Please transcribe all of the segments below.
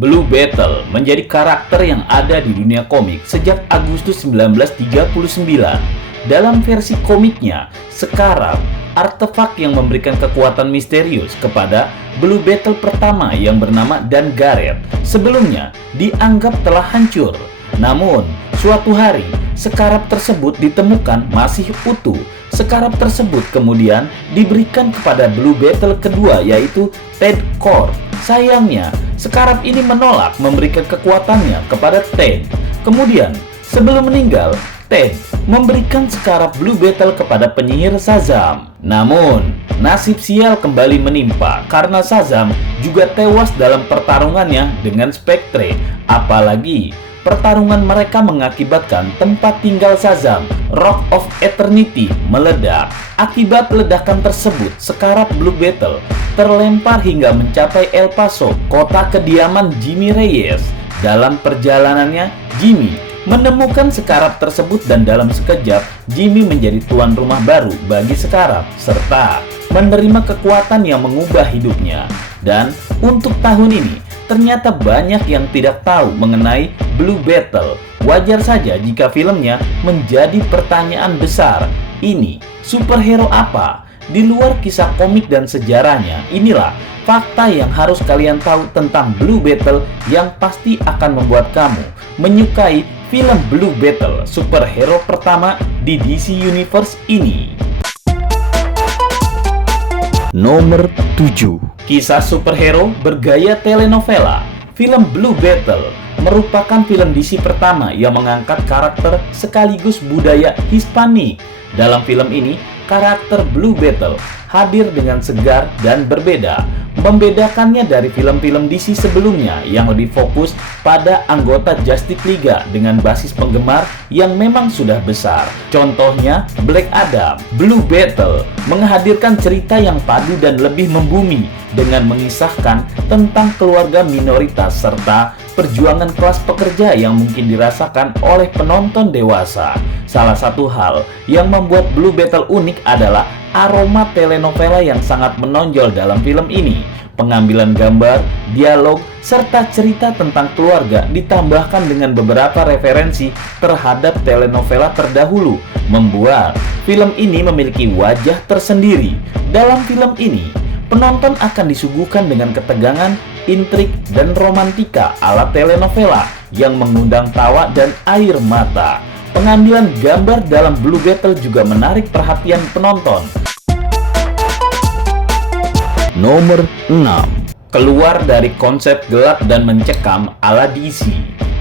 Blue Beetle menjadi karakter yang ada di dunia komik sejak Agustus 1939. Dalam versi komiknya, Scarab, artefak yang memberikan kekuatan misterius kepada Blue Beetle pertama yang bernama Dan Garrett, sebelumnya dianggap telah hancur. Namun, suatu hari, Scarab tersebut ditemukan masih utuh. Scarab tersebut kemudian diberikan kepada Blue Beetle kedua, yaitu Ted Kord. Sayangnya, Scarab ini menolak memberikan kekuatannya kepada Ted. Kemudian, sebelum meninggal, Ted memberikan Scarab Blue Beetle kepada penyihir Shazam. Namun, nasib sial kembali menimpa karena Shazam juga tewas dalam pertarungannya dengan Spectre. Apalagi, pertarungan mereka mengakibatkan tempat tinggal Shazam, Rock of Eternity, meledak. Akibat ledakan tersebut, Scarab Blue Beetle terlempar hingga mencapai El Paso, kota kediaman Jimmy Reyes. Dalam perjalanannya, Jimmy menemukan Scarab tersebut dan dalam sekejap, Jimmy menjadi tuan rumah baru bagi Scarab serta menerima kekuatan yang mengubah hidupnya. Dan untuk tahun ini, ternyata banyak yang tidak tahu mengenai Blue Beetle. Wajar saja jika filmnya menjadi pertanyaan besar. Ini superhero apa? Di luar kisah komik dan sejarahnya, inilah fakta yang harus kalian tahu tentang Blue Beetle yang pasti akan membuat kamu menyukai film Blue Beetle, superhero pertama di DC Universe ini. Nomor 7. Kisah superhero bergaya telenovela. Film Blue Beetle merupakan film DC pertama yang mengangkat karakter sekaligus budaya Hispanik. Dalam film ini, karakter Blue Beetle hadir dengan segar dan berbeda. Membedakannya dari film-film DC sebelumnya yang lebih fokus pada anggota Justice League dengan basis penggemar yang memang sudah besar. Contohnya Black Adam. Blue Beetle menghadirkan cerita yang padu dan lebih membumi dengan mengisahkan tentang keluarga minoritas serta perjuangan kelas pekerja yang mungkin dirasakan oleh penonton dewasa. Salah satu hal yang membuat Blue Beetle unik adalah aroma telenovela yang sangat menonjol dalam film ini. Pengambilan gambar, dialog, serta cerita tentang keluarga ditambahkan dengan beberapa referensi terhadap telenovela terdahulu, membuat film ini memiliki wajah tersendiri. Dalam film ini, penonton akan disuguhkan dengan ketegangan, intrik, dan romantika ala telenovela yang mengundang tawa dan air mata. Pengambilan gambar dalam Blue Beetle juga menarik perhatian penonton. Nomor 6. Keluar dari konsep gelap dan mencekam ala DC.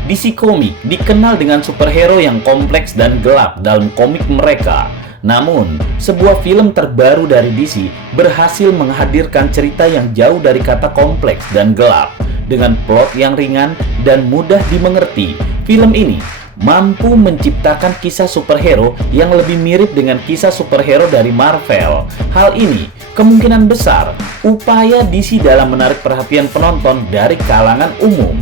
DC Comics dikenal dengan superhero yang kompleks dan gelap dalam komik mereka. Namun, sebuah film terbaru dari DC berhasil menghadirkan cerita yang jauh dari kata kompleks dan gelap. Dengan plot yang ringan dan mudah dimengerti, film ini mampu menciptakan kisah superhero yang lebih mirip dengan kisah superhero dari Marvel. Hal ini kemungkinan besar upaya DC dalam menarik perhatian penonton dari kalangan umum.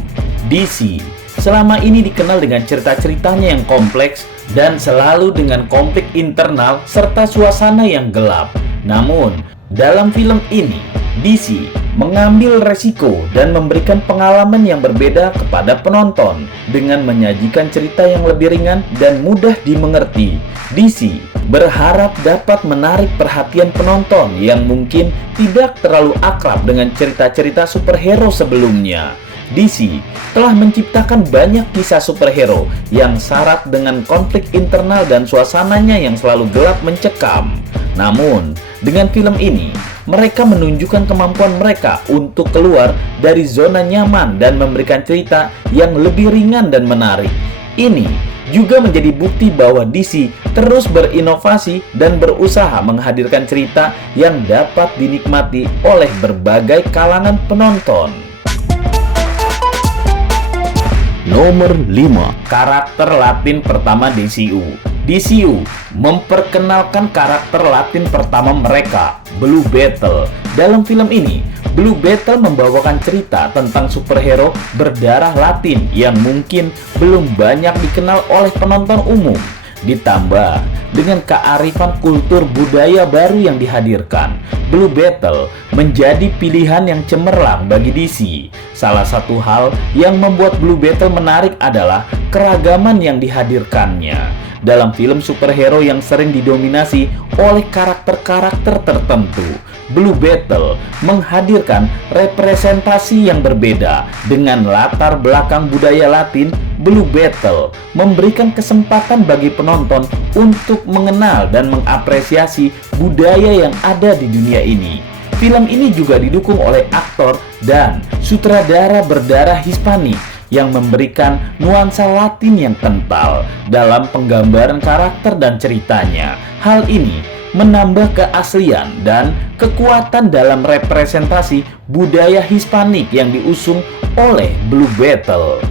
DC selama ini dikenal dengan cerita-ceritanya yang kompleks dan selalu dengan konflik internal serta suasana yang gelap. Namun, dalam film ini, DC mengambil resiko dan memberikan pengalaman yang berbeda kepada penonton dengan menyajikan cerita yang lebih ringan dan mudah dimengerti. DC berharap dapat menarik perhatian penonton yang mungkin tidak terlalu akrab dengan cerita-cerita superhero sebelumnya. DC telah menciptakan banyak kisah superhero yang syarat dengan konflik internal dan suasananya yang selalu gelap mencekam. Namun, dengan film ini, mereka menunjukkan kemampuan mereka untuk keluar dari zona nyaman dan memberikan cerita yang lebih ringan dan menarik. Ini juga menjadi bukti bahwa DC terus berinovasi dan berusaha menghadirkan cerita yang dapat dinikmati oleh berbagai kalangan penonton. Nomor 5. Karakter Latin pertama DCU. DCU memperkenalkan karakter Latin pertama mereka, Blue Beetle. Dalam film ini, Blue Beetle membawakan cerita tentang superhero berdarah Latin yang mungkin belum banyak dikenal oleh penonton umum. Ditambah dengan kearifan kultur budaya baru yang dihadirkan, Blue Beetle menjadi pilihan yang cemerlang bagi DC. Salah satu hal yang membuat Blue Beetle menarik adalah keragaman yang dihadirkannya. Dalam film superhero yang sering didominasi oleh karakter-karakter tertentu, Blue Beetle menghadirkan representasi yang berbeda. Dengan latar belakang budaya Latin, Blue Beetle memberikan kesempatan bagi penonton untuk mengenal dan mengapresiasi budaya yang ada di dunia ini. Film ini juga didukung oleh aktor dan sutradara berdarah Hispanik yang memberikan nuansa Latin yang kental dalam penggambaran karakter dan ceritanya. Hal ini menambah keaslian dan kekuatan dalam representasi budaya Hispanik yang diusung oleh Blue Beetle.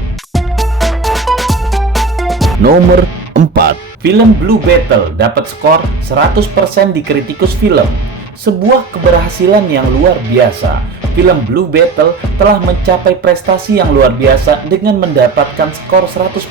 Nomor 4. Film Blue Beetle dapat skor 100% di kritikus film. Sebuah keberhasilan yang luar biasa. Film Blue Beetle telah mencapai prestasi yang luar biasa dengan mendapatkan skor 100%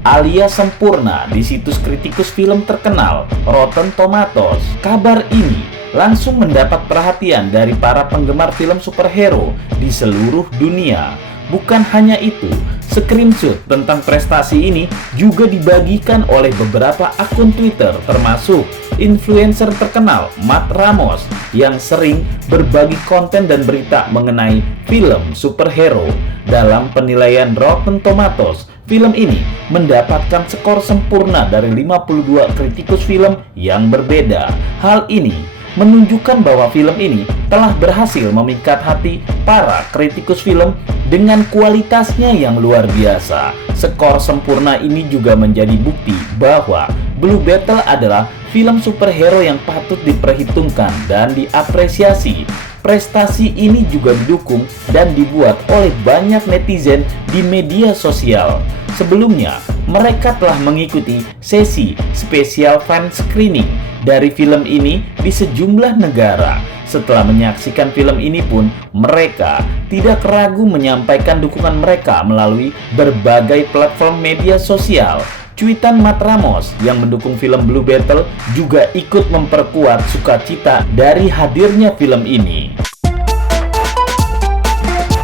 alias sempurna di situs kritikus film terkenal Rotten Tomatoes. Kabar ini langsung mendapat perhatian dari para penggemar film superhero di seluruh dunia. Bukan hanya itu, screenshot tentang prestasi ini juga dibagikan oleh beberapa akun Twitter, termasuk influencer terkenal Matt Ramos yang sering berbagi konten dan berita mengenai film superhero. Dalam penilaian Rotten Tomatoes, film ini mendapatkan skor sempurna dari 52 kritikus film yang berbeda. Hal ini menunjukkan bahwa film ini telah berhasil memikat hati para kritikus film dengan kualitasnya yang luar biasa. Skor sempurna ini juga menjadi bukti bahwa Blue Beetle adalah film superhero yang patut diperhitungkan dan diapresiasi. Prestasi ini juga didukung dan dibuat oleh banyak netizen di media sosial. Sebelumnya, mereka telah mengikuti sesi spesial fan screening dari film ini di sejumlah negara. Setelah menyaksikan film ini pun, mereka tidak ragu menyampaikan dukungan mereka melalui berbagai platform media sosial. Cuitan Matt Ramos yang mendukung film Blue Beetle juga ikut memperkuat sukacita dari hadirnya film ini.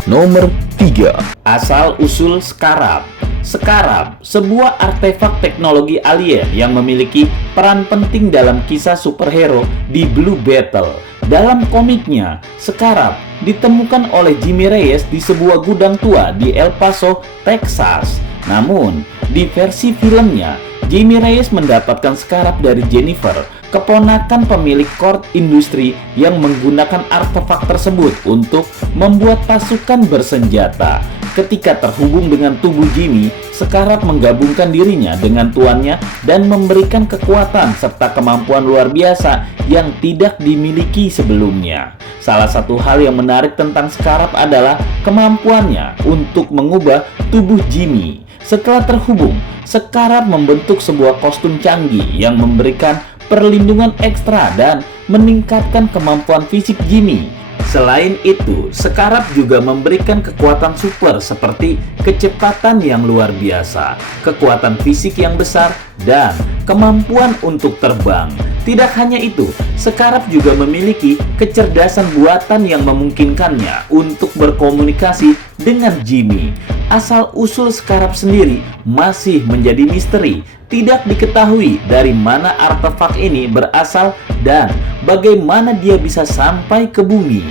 Nomor 3. Asal-usul Scarab. Scarab, sebuah artefak teknologi alien yang memiliki peran penting dalam kisah superhero di Blue Beetle. Dalam komiknya, Scarab ditemukan oleh Jimmy Reyes di sebuah gudang tua di El Paso, Texas. Namun, di versi filmnya, Jimmy Reyes mendapatkan Scarab dari Jennifer, keponakan pemilik Kord Industri yang menggunakan artefak tersebut untuk membuat pasukan bersenjata. Ketika terhubung dengan tubuh Jimmy, Scarab menggabungkan dirinya dengan tuannya dan memberikan kekuatan serta kemampuan luar biasa yang tidak dimiliki sebelumnya. Salah satu hal yang menarik tentang Scarab adalah kemampuannya untuk mengubah tubuh Jimmy. Setelah terhubung, Scarab membentuk sebuah kostum canggih yang memberikan perlindungan ekstra dan meningkatkan kemampuan fisik Jimmy. Selain itu, Scarab juga memberikan kekuatan super seperti kecepatan yang luar biasa, kekuatan fisik yang besar, dan kemampuan untuk terbang. Tidak hanya itu, Scarab juga memiliki kecerdasan buatan yang memungkinkannya untuk berkomunikasi dengan Jimmy. Asal-usul Scarab sendiri masih menjadi misteri. Tidak diketahui dari mana artefak ini berasal dan bagaimana dia bisa sampai ke bumi.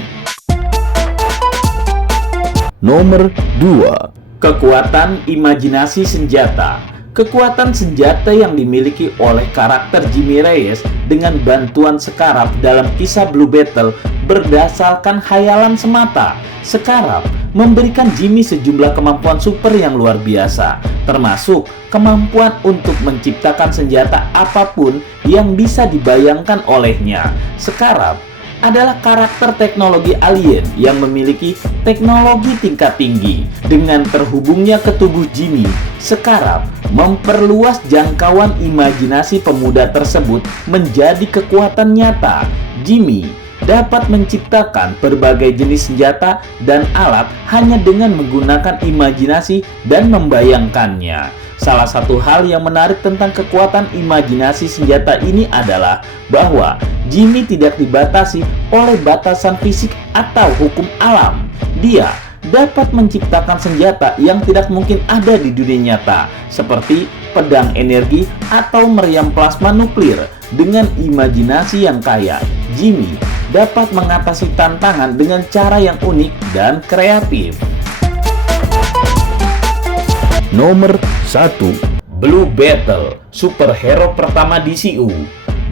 Nomor 2. Kekuatan imajinasi senjata. Kekuatan senjata yang dimiliki oleh karakter Jimmy Reyes dengan bantuan Scarab dalam kisah Blue Beetle berdasarkan khayalan semata. Scarab memberikan Jimmy sejumlah kemampuan super yang luar biasa, termasuk kemampuan untuk menciptakan senjata apapun yang bisa dibayangkan olehnya. Scarab adalah karakter teknologi alien yang memiliki teknologi tingkat tinggi. Dengan terhubungnya ke tubuh Jimmy, Scarab memperluas jangkauan imajinasi pemuda tersebut menjadi kekuatan nyata. Jimmy dapat menciptakan berbagai jenis senjata dan alat hanya dengan menggunakan imajinasi dan membayangkannya. Salah satu hal yang menarik tentang kekuatan imajinasi senjata ini adalah bahwa Jimmy tidak dibatasi oleh batasan fisik atau hukum alam. Dia dapat menciptakan senjata yang tidak mungkin ada di dunia nyata, seperti pedang energi atau meriam plasma nuklir. Dengan imajinasi yang kaya, Jimmy dapat mengatasi tantangan dengan cara yang unik dan kreatif. Nomor 1. Blue Beetle, superhero pertama DCU.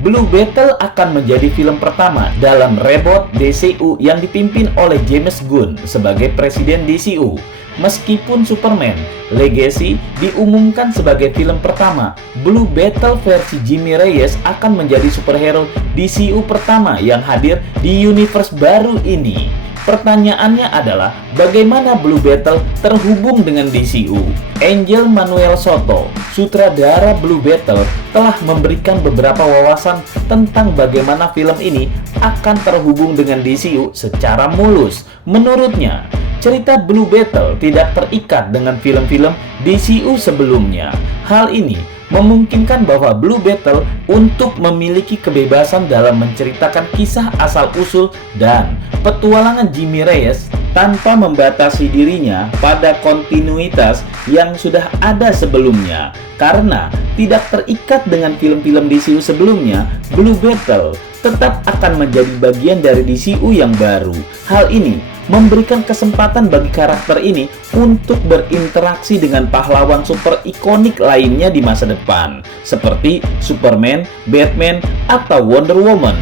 Blue Beetle akan menjadi film pertama dalam reboot DCU yang dipimpin oleh James Gunn sebagai presiden DCU. Meskipun Superman Legacy diumumkan sebagai film pertama, Blue Beetle versi Jimmy Reyes akan menjadi superhero DCU pertama yang hadir di universe baru ini. Pertanyaannya adalah, bagaimana Blue Beetle terhubung dengan DCU? Angel Manuel Soto, sutradara Blue Beetle, telah memberikan beberapa wawasan tentang bagaimana film ini akan terhubung dengan DCU secara mulus. Menurutnya, cerita Blue Beetle tidak terikat dengan film-film DCU sebelumnya. Hal ini memungkinkan bahwa Blue Beetle untuk memiliki kebebasan dalam menceritakan kisah asal-usul dan petualangan Jimmy Reyes tanpa membatasi dirinya pada kontinuitas yang sudah ada sebelumnya. Karena tidak terikat dengan film-film DCU sebelumnya, Blue Beetle tetap akan menjadi bagian dari DCU yang baru. Hal ini memberikan kesempatan bagi karakter ini untuk berinteraksi dengan pahlawan super ikonik lainnya di masa depan, seperti Superman, Batman, atau Wonder Woman.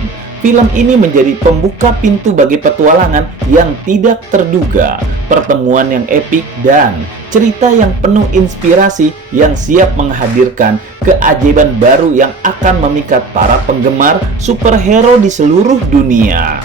Film ini menjadi pembuka pintu bagi petualangan yang tidak terduga, pertemuan yang epik, dan cerita yang penuh inspirasi yang siap menghadirkan keajaiban baru yang akan memikat para penggemar superhero di seluruh dunia.